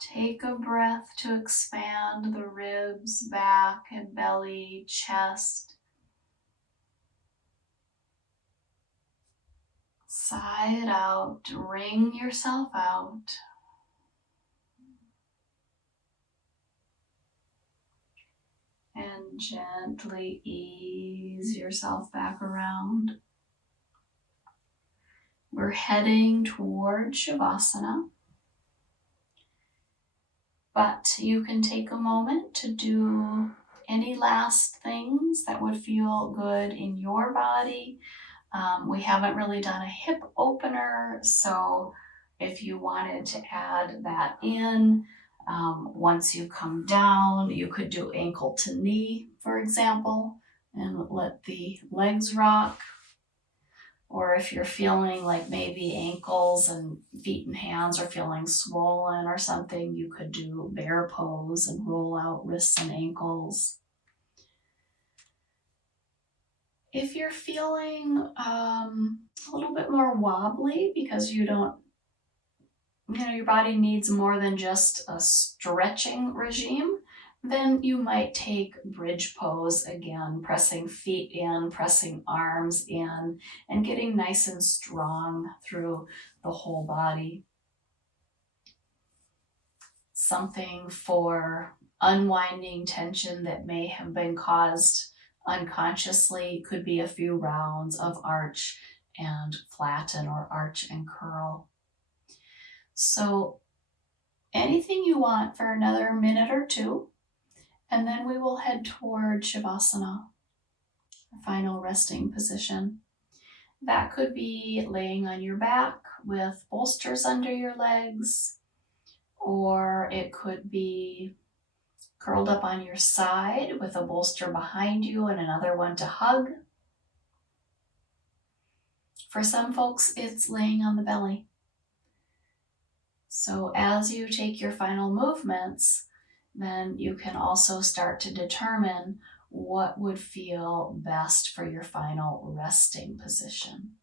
Take a breath to expand the ribs, back and belly, chest. Sigh it out, wring yourself out. And gently ease yourself back around. We're heading toward Shavasana, but you can take a moment to do any last things that would feel good in your body. We haven't really done a hip opener, so if you wanted to add that in, once you come down, you could do ankle to knee, for example, and let the legs rock. Or if you're feeling like maybe ankles and feet and hands are feeling swollen or something, you could do bear pose and roll out wrists and ankles. If you're feeling a little bit more wobbly because your body needs more than just a stretching regime, then you might take bridge pose again, pressing feet in, pressing arms in, and getting nice and strong through the whole body. Something for unwinding tension that may have been caused unconsciously could be a few rounds of arch and flatten or arch and curl. So anything you want for another minute or two, and then we will head toward Shavasana, our final resting position. That could be laying on your back with bolsters under your legs, or it could be curled up on your side with a bolster behind you and another one to hug. For some folks, it's laying on the belly. So as you take your final movements, then you can also start to determine what would feel best for your final resting position.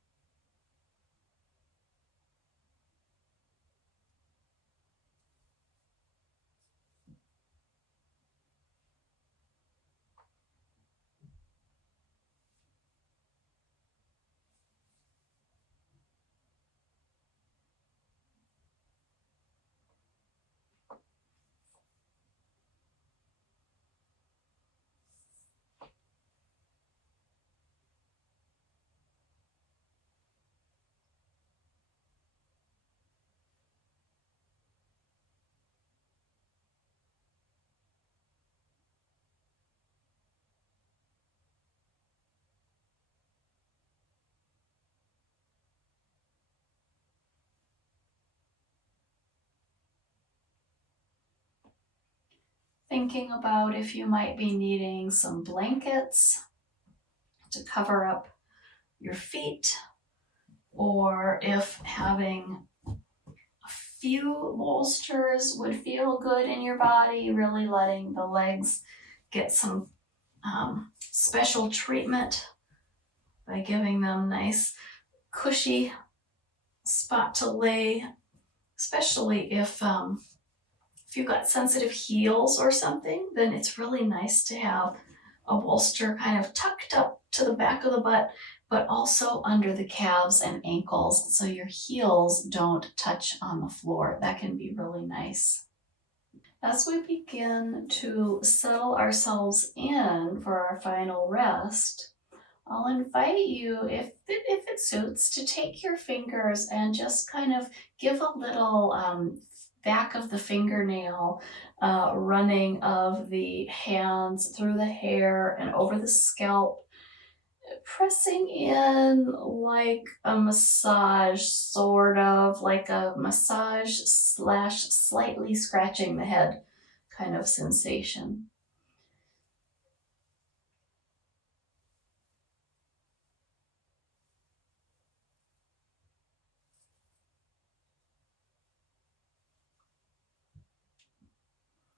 Thinking about if you might be needing some blankets to cover up your feet, or if having a few bolsters would feel good in your body, really letting the legs get some special treatment by giving them nice cushy spot to lay, especially if you've got sensitive heels or something, then it's really nice to have a bolster kind of tucked up to the back of the butt, but also under the calves and ankles so your heels don't touch on the floor. That can be really nice. As we begin to settle ourselves in for our final rest, I'll invite you, if it suits, to take your fingers and just kind of give a little back of the fingernail running of the hands through the hair and over the scalp, pressing in like a massage, sort of like a massage / slightly scratching the head kind of sensation.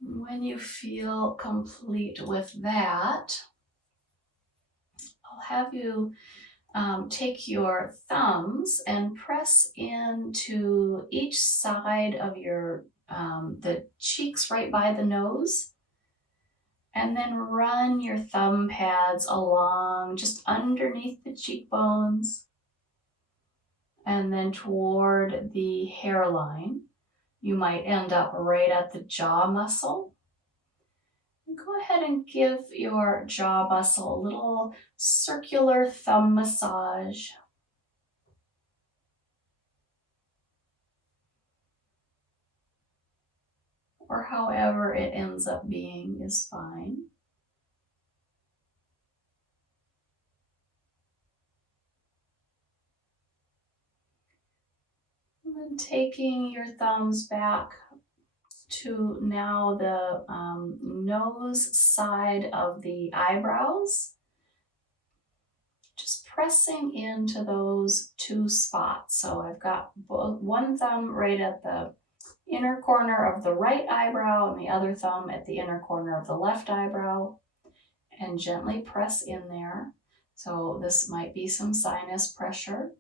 When you feel complete with that, I'll have you take your thumbs and press into each side of your the cheeks right by the nose, and then run your thumb pads along just underneath the cheekbones and then toward the hairline. You might end up right at the jaw muscle. Go ahead and give your jaw muscle a little circular thumb massage. or however it ends up being is fine. And then taking your thumbs back to now the nose side of the eyebrows. Just pressing into those two spots. So I've got one thumb right at the inner corner of the right eyebrow and the other thumb at the inner corner of the left eyebrow, and gently press in there. So this might be some sinus pressure.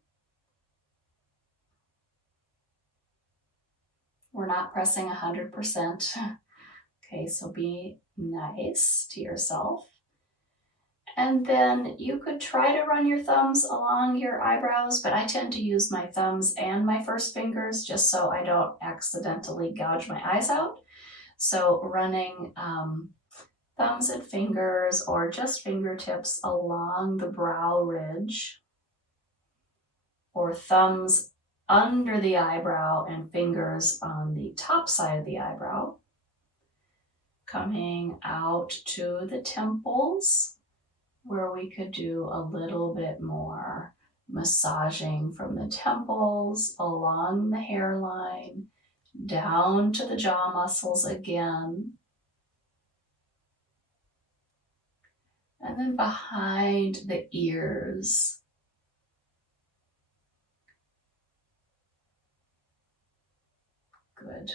We're not pressing 100%. Okay, so be nice to yourself. And then you could try to run your thumbs along your eyebrows, but I tend to use my thumbs and my first fingers just so I don't accidentally gouge my eyes out. So running thumbs and fingers or just fingertips along the brow ridge, or thumbs under the eyebrow and fingers on the top side of the eyebrow, coming out to the temples, where we could do a little bit more massaging from the temples, along the hairline, down to the jaw muscles again, and then behind the ears. Good.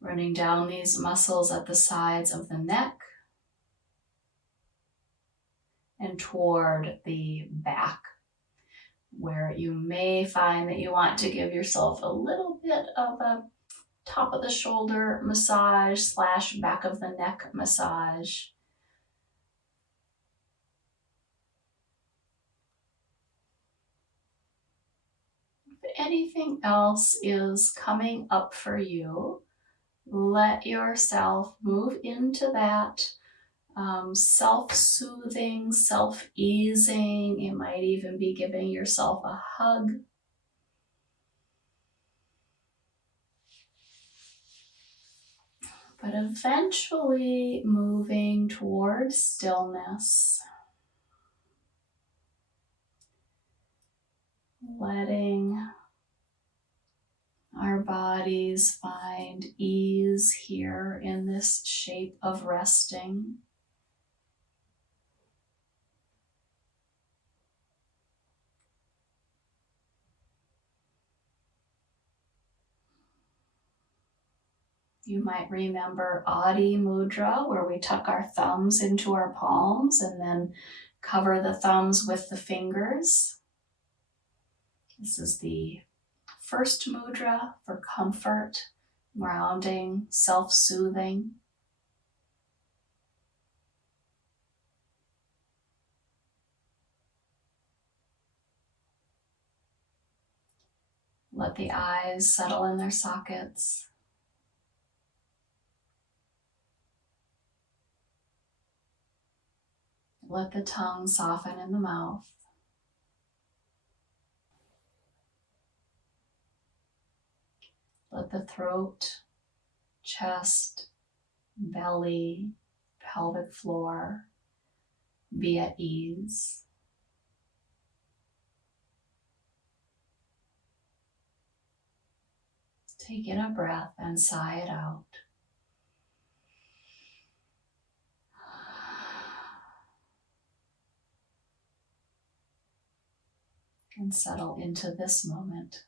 Running down these muscles at the sides of the neck and toward the back, where you may find that you want to give yourself a little bit of a top of the shoulder massage / back of the neck massage. If anything else is coming up for you, let yourself move into that self-soothing, self-easing. You might even be giving yourself a hug. But eventually moving towards stillness. Letting our bodies find ease here in this shape of resting. You might remember Adi Mudra, where we tuck our thumbs into our palms and then cover the thumbs with the fingers. This is the first mudra for comfort, grounding, self-soothing. Let the eyes settle in their sockets. Let the tongue soften in the mouth. Let the throat, chest, belly, pelvic floor be at ease. Take in a breath and sigh it out. And settle into this moment.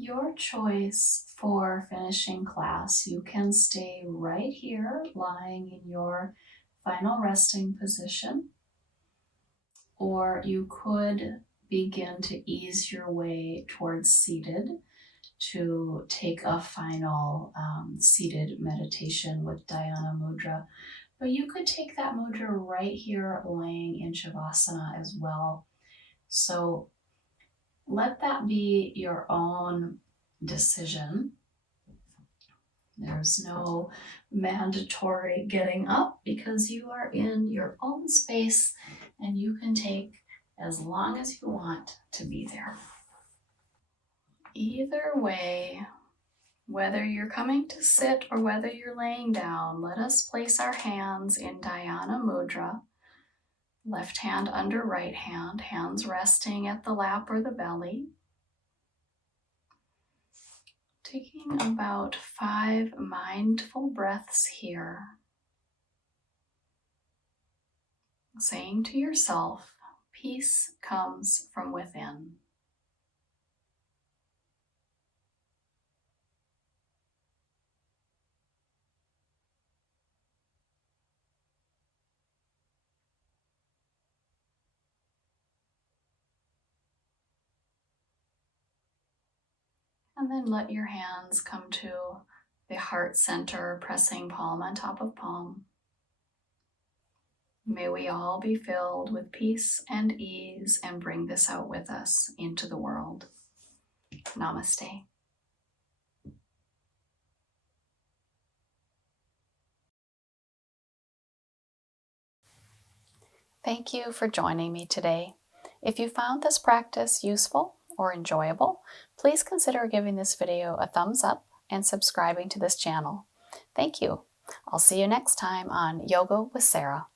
your choice for finishing class. You can stay right here, lying in your final resting position, or you could begin to ease your way towards seated to take a final seated meditation with Dhyana Mudra. But you could take that mudra right here laying in Shavasana as well. So let that be your own decision. There's no mandatory getting up because you are in your own space and you can take as long as you want to be there. Either way, whether you're coming to sit or whether you're laying down, let us place our hands in Dhyana Mudra. Left hand under right hand, hands resting at the lap or the belly. Taking about 5 mindful breaths here. Saying to yourself, peace comes from within. And then let your hands come to the heart center, pressing palm on top of palm. May we all be filled with peace and ease and bring this out with us into the world. Namaste. Thank you for joining me today. If you found this practice useful or enjoyable, please consider giving this video a thumbs up and subscribing to this channel. Thank you. I'll see you next time on Yoga with Sara.